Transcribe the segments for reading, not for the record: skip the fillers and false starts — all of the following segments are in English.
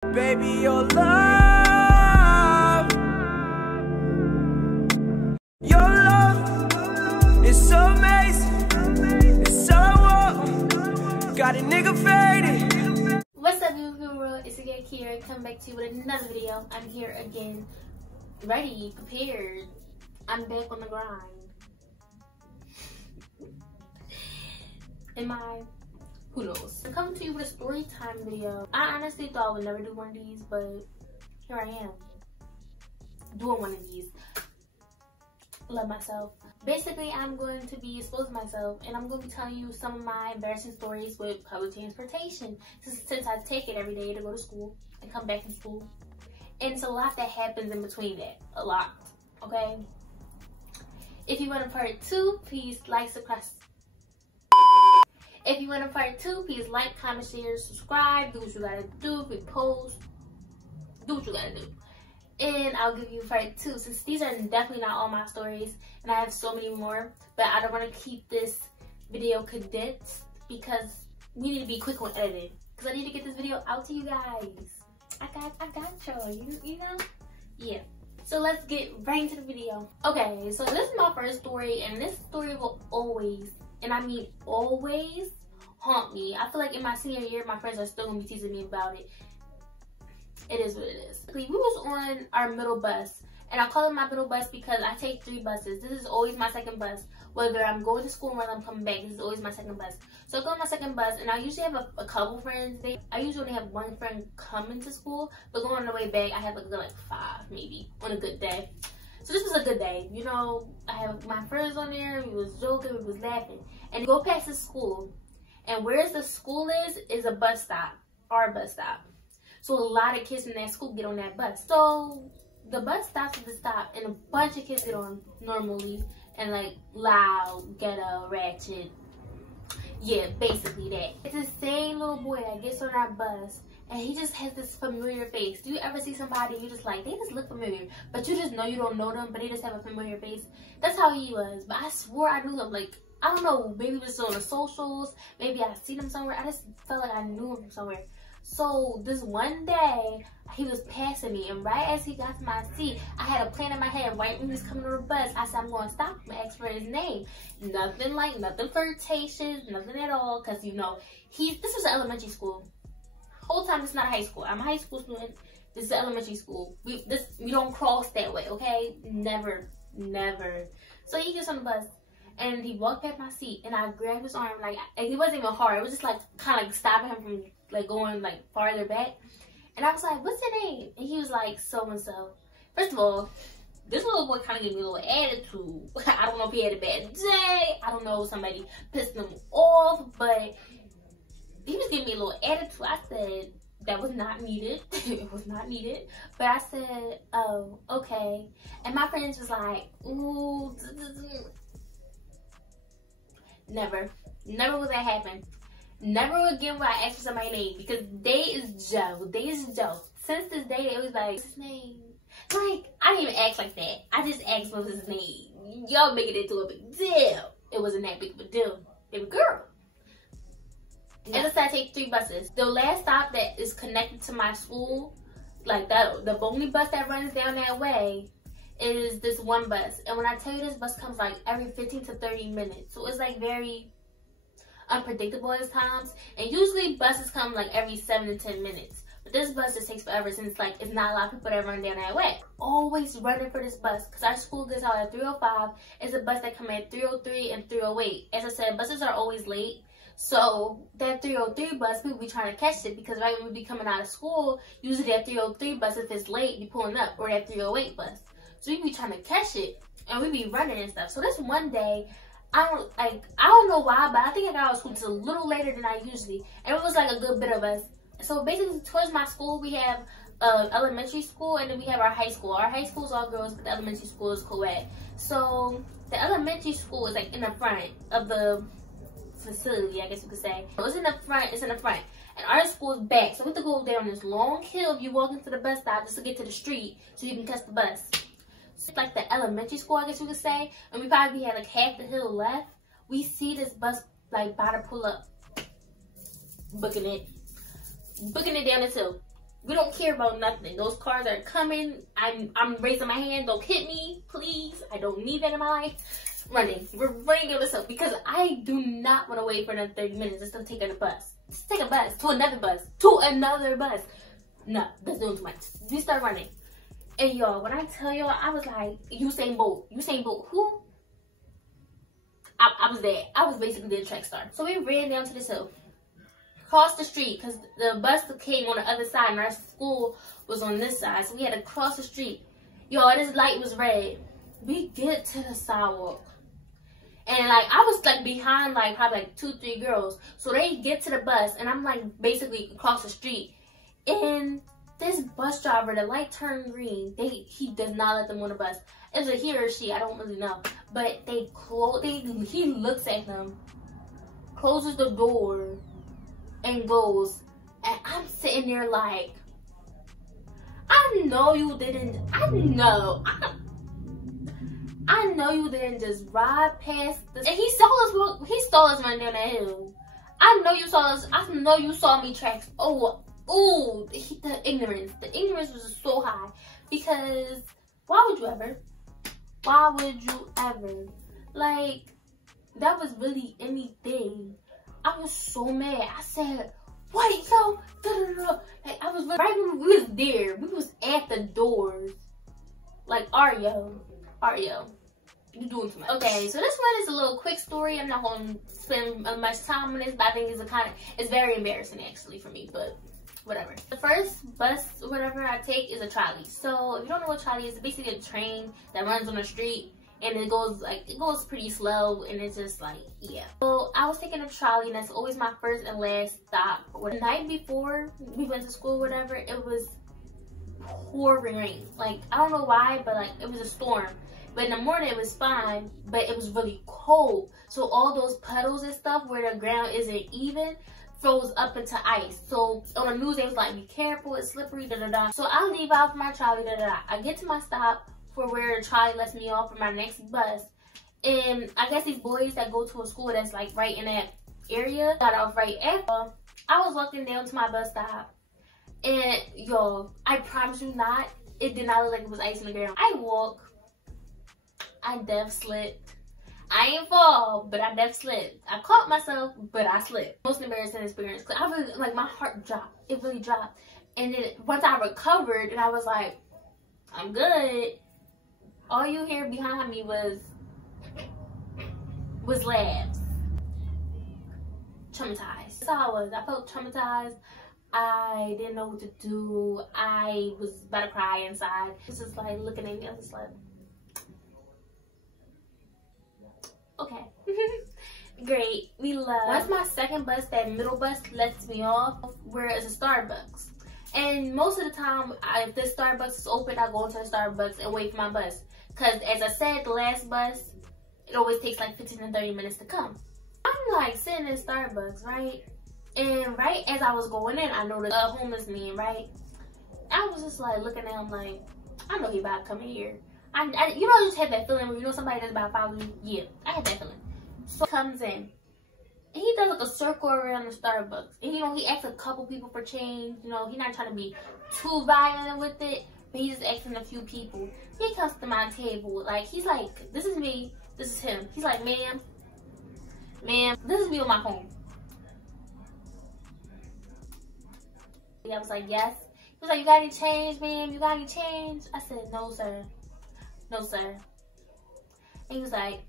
Baby, your love is so amazing. It's so got a nigga faded. What's up, beautiful world? It's again Kiera, come back to you with another video. I'm here again, ready, prepared. I'm back on the grind. Am I? Who knows? I'm coming to you with a story time video. I honestly thought I would never do one of these, but here I am, doing one of these. Love myself. Basically, I'm going to be exposing myself, and I'm going to be telling you some of my embarrassing stories with public transportation. Since I take it every day to go to school and come back from school. And it's a lot that happens in between that. A lot. Okay? If you want a part 2, please like, subscribe. If you want a part 2, please like, comment, share, subscribe, do what you gotta do, repost, do what you gotta do. And I'll give you part 2, since these are definitely not all my stories, and I have so many more, but I don't want to keep this video condensed, because we need to be quick on editing, because I need to get this video out to you guys. I got y'all, you know? Yeah. So let's get right into the video. Okay, so this is my first story, and this story will always, and I mean always, haunt me. I feel like in my senior year, my friends are still gonna be teasing me about it. It is what it is. We was on our middle bus, and I call it my middle bus because I take 3 buses. This is always my second bus. Whether I'm going to school or whether I'm coming back, this is always my second bus. So I go on my second bus, and I usually have a couple friends. I usually only have one friend coming to school, but going on the way back, I have like 5 maybe on a good day. So this was a good day. You know, I have my friends on there, we was joking, we was laughing. And go past the school, and where the school is a bus stop, our bus stop. So a lot of kids in that school get on that bus. So the bus stops at the stop, and a bunch of kids get on normally, and like loud, ghetto, ratchet. Yeah, basically that. It's the same little boy that gets on our bus, and he just has this familiar face. Do you ever see somebody you just like, they just look familiar, but you just know you don't know them, but they just have a familiar face? That's how he was. But I swore I knew him. Like, I don't know, maybe it was on the socials, maybe I seen him somewhere. I just felt like I knew him from somewhere. So this one day, he was passing me, and right as he got to my seat, I had a plan in my head. Right when he was coming to the bus, I said, I'm going to stop him and ask for his name. Nothing flirtatious, nothing at all, because, you know, this was elementary school. Whole time, it's not high school. I'm a high school student. This is elementary school. We don't cross that way, okay? Never. So he gets on the bus, and he walked past my seat, and I grabbed his arm, like, and he wasn't even hard. It was just like kind of like stopping him from like going like farther back. And I was like, what's your name? And he was like, so and so. First of all, this little boy kind of gave me a little attitude. I don't know if he had a bad day. I don't know if somebody pissed him off, but he was giving me a little attitude. I said, that was not needed. It was not needed. But I said, oh, okay. And my friends was like, ooh. Never will that happen. Never again will I ask for somebody's name, because they is jealous. Since this day, they was like, what's his name? Like, I didn't even ask like that. I just asked what was his name. Y'all make it into a big deal. It wasn't that big of a deal. Baby girl. And I decided to take 3 buses. The last stop that is connected to my school, like that, the only bus that runs down that way, is this one bus. And when I tell you, this bus comes like every 15 to 30 minutes. So it's like very unpredictable at times. And usually buses come like every 7 to 10 minutes. But this bus just takes forever, since like it's not a lot of people that run down that way. Always running for this bus, because our school gets out at 3:05. It's a bus that come at 3:03 and 3:08. As I said, buses are always late. So that 3:03 bus, people be trying to catch it, because right when we be coming out of school, usually that 3:03 bus, if it's late, be pulling up, or that 3:08 bus. So we be trying to catch it, and we be running and stuff. So this one day, I don't know why, but I think I got out of school just a little later than I usually, and it was like a good bit of us. So basically, towards my school, we have elementary school, and then we have our high school. Our high school is all girls, but the elementary school is co-ed. So the elementary school is like in the front of the facility, I guess you could say. So it's in the front, and our school is back. So we have to go down this long hill if you walk into the bus stop just to get to the street so you can catch the bus. So it's like the elementary school, I guess you could say, and we probably had like half the hill left. We see this bus like about to pull up, booking it down this hill. We don't care about nothing. Those cars are coming. I'm raising my hand. Don't hit me, please. I don't need that in my life. Running. We're running on this up because I do not want to wait for another 30 minutes just to take a bus. Just take a bus to another bus. To another bus. No, that's doing too much. We start running. And y'all, when I tell y'all, I was like, Usain Bolt. Usain Bolt, who? I was there. I was basically the track star. So we ran down to this hill. Cross the street because the bus came on the other side and our school was on this side. So we had to cross the street. Y'all, this light was red. We get to the sidewalk. And like, I was like behind like probably like 2-3 girls. So they get to the bus and I'm like basically across the street. And this bus driver, the light turned green. He does not let them on the bus. It was a he or she, I don't really know. But he looks at them, closes the door, and goes. And I'm sitting there like, I know you didn't, I know you didn't just ride past this. And he saw us running down that hill. I know you saw us, I know you saw me tracks. Oh, the ignorance was so high. Because why would you ever? Like, that was really anything. I was so mad. I said, wait, yo, like, I was right when we was there. We was at the doors. Like, Ario, you doing too much. Okay, so this one is a little quick story. I'm not going to spend much time on this, but I think it's very embarrassing actually for me, but whatever. The first bus or whatever I take is a trolley. So if you don't know what trolley is, it's basically a train that runs on the street and it goes pretty slow and it's just like, yeah. So I was taking a trolley and that's always my first and last stop. The night before we went to school or whatever, it was pouring rain. Like, I don't know why, but like it was a storm. But in the morning it was fine, but it was really cold. So all those puddles and stuff where the ground isn't even froze up into ice. So on the news they was like, be careful, it's slippery, da da da. So I leave out for my trolley, da da da. I get to my stop for where the trolley lets me off for my next bus. And I guess these boys that go to a school that's like right in that area got off right after. I was walking down to my bus stop and yo, I promise you not, it did not look like it was ice on the ground. I walk, I def slipped. I ain't fall, but I def slipped. I caught myself, but I slipped. Most embarrassing experience. Cause I really, like, my heart dropped. It really dropped. And then once I recovered, and I was like, I'm good. All you hear behind me was laughs. Traumatized. That's how I was. I felt traumatized. I didn't know what to do. I was about to cry inside. It was just like looking at me. I was just like, okay. Great. We love. Once my second bus, that middle bus, lets me off where it's a Starbucks. And most of the time, if this Starbucks is open, I go into the Starbucks and wait for my bus. Because as I said, the last bus, it always takes like 15 to 30 minutes to come. I'm like sitting in Starbucks, right? And right as I was going in, I noticed a homeless man, right? I was just like looking at him like, I know he about to come in here. You know, I just had that feeling when you know somebody that's about to follow you. Yeah, I had that feeling. So he comes in, and he does like a circle around the Starbucks. And you know, he asks a couple people for change. You know, he's not trying to be too violent with it, but he's just asking a few people. He comes to my table, like, he's like, this is me, this is him. He's like, ma'am, this is me on my phone. I was like, yes. He was like, you got any change, ma'am? You got any change? I said, no, sir. No, sir. And he was like,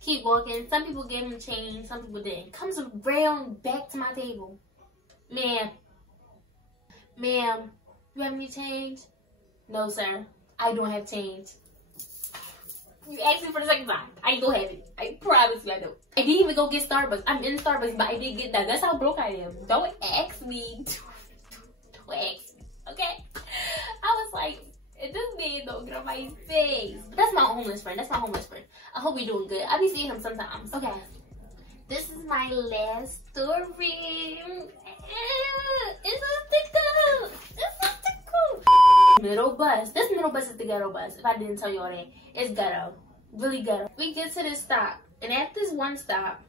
keep walking. Some people gave him change, some people didn't. Comes around back to my table. Ma'am, you have any change? No, sir. I don't have change. You asked me for the second time. I don't have it. I promise you I don't. I didn't even go get Starbucks. I'm in Starbucks, but I didn't get that. That's how broke I am. Don't ask me. Don't ask me, okay? I was like, this man don't get on my face. That's my homeless friend. That's my homeless friend. I hope you're doing good. I be seeing him sometimes. Okay. This is my last story. It's a sticker. It's a sticker. Middle bus. This middle bus is the ghetto bus. If I didn't tell you all that. It's ghetto. Really ghetto. We get to this stop. And at this one stop,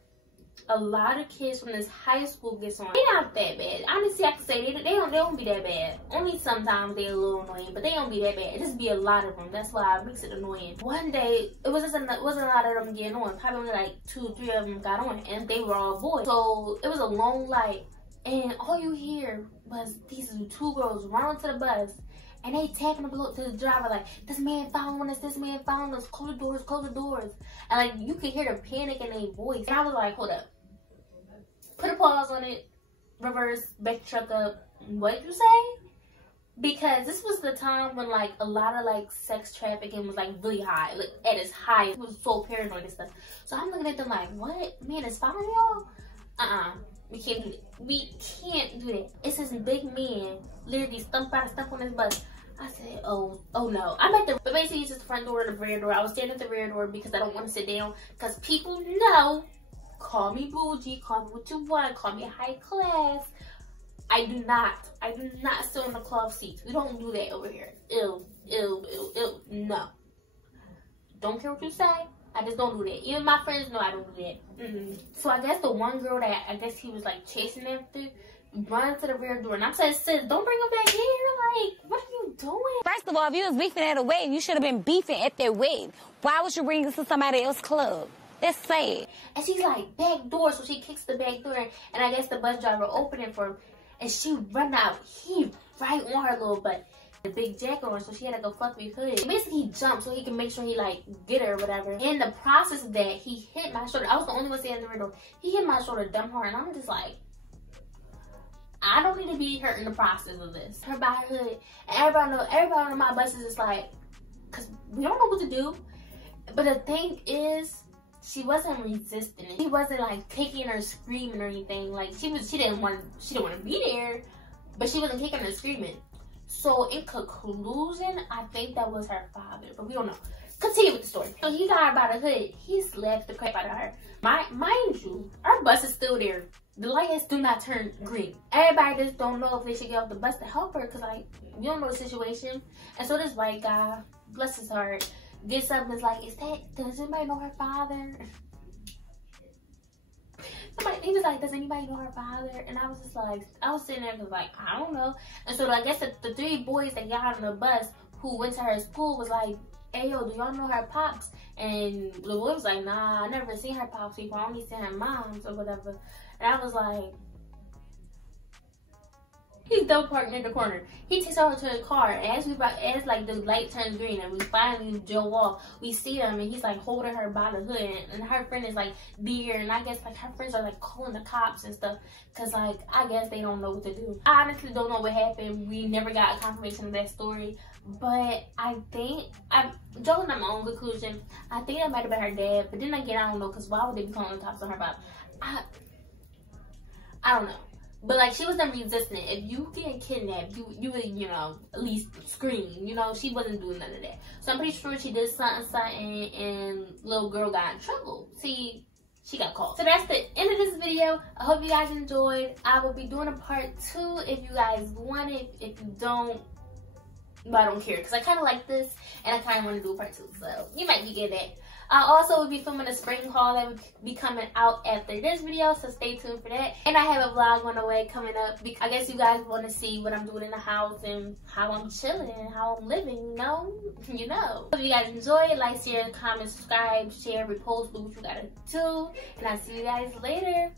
a lot of kids from this high school gets on. They not that bad. Honestly, I can say they don't be that bad. Only sometimes they a little annoying, but they don't be that bad. It just be a lot of them. That's why it makes it annoying. One day, it wasn't a lot of them getting on. Probably only like 2 or 3 of them got on, and they were all boys. So it was a long light, and all you hear was these 2 girls run to the bus. And they tapping up to the driver like, this man following us, this man following us, close the doors, close the doors. And like, you could hear the panic in their voice. And I was like, hold up. Put a pause on it, reverse, back the truck up. What did you say? Because this was the time when like a lot of like sex trafficking was like really high, like at its highest. It was so paranoid and stuff. So I'm looking at them like, what? Man is following y'all? We can't do that. We can't do that. It's this big man literally stumped on his bus. I said, oh no. I'm at the, but basically it's just the front door and the rear door. I was standing at the rear door because I don't want to sit down. Because people know, call me bougie, call me what you want, call me high class. I do not sit on the cloth seats. We don't do that over here. Ew. No. Don't care what you say. I just don't do that. Even my friends know I don't do that. So I guess the one girl that I guess he was like chasing after run to the rear door. And I said, sis, don't bring him back here. Like, what are you doing? First of all, if you was beefing at a wedding, you should have been beefing at their wedding. Why would you bring this to somebody else's club? That's sad. And she's like, back door. So she kicks the back door. And I guess the bus driver opened it for him. And she run out. He right on her little butt. The big jacket on, so she had to go fuck me hood. Basically, he jumped so he can make sure he like get her or whatever. In the process of that, he hit my shoulder. I was the only one standing in the window. He hit my shoulder dumb hard, and I'm just like, I don't need to be hurt in the process of this. Her by her hood, and everybody on my bus is just like, cause we don't know what to do. But the thing is, she wasn't resisting it. She wasn't like kicking or screaming or anything. Like she didn't want to be there, but she wasn't kicking or screaming. So in conclusion, I think that was her father, but we don't know. Continue with the story. So he got her by the hood. He slapped the crap out of her. Mind you, our bus is still there. The lights do not turn green. Everybody just don't know if they should get off the bus to help her because like, we don't know the situation. And so this white guy, bless his heart, gets up and is like, does anybody know her father? He was like, does anybody know her father? And I was just like, I was sitting there because like, I don't know. And so I guess the 3 boys that got on the bus who went to her school was like, hey yo, do y'all know her pops? And the boy was like, nah, I never seen her pops before. I only seen her moms or whatever. And I was like, he's double parked in the corner. He takes her to the car, and as like the light turns green and we finally drove off, we see him and he's like holding her by the hood, and her friend is like there, and I guess like her friends are like calling the cops and stuff, cause like I guess they don't know what to do. I honestly don't know what happened. We never got a confirmation of that story, but I think I'm drawing my own conclusion. I think that might have been her dad, but then again I don't know, cause why would they be calling the cops on her pop? I don't know. But like, she wasn't resisting. If you get kidnapped, you would, you know, at least scream. You know, she wasn't doing none of that. So I'm pretty sure she did something, and little girl got in trouble. See, she got caught. So that's the end of this video. I hope you guys enjoyed. I will be doing a part 2 if you guys want it. If you don't, but I don't care, because I kind of like this, and I kind of want to do a part 2. So you might be getting that. I also will be filming a spring haul that will be coming out after this video, so stay tuned for that. And I have a vlog on the way coming up. I guess you guys want to see what I'm doing in the house and how I'm chilling and how I'm living, you know? You know. If you guys enjoy it, like, share, comment, subscribe, share, repost, do what you gotta do. And I'll see you guys later.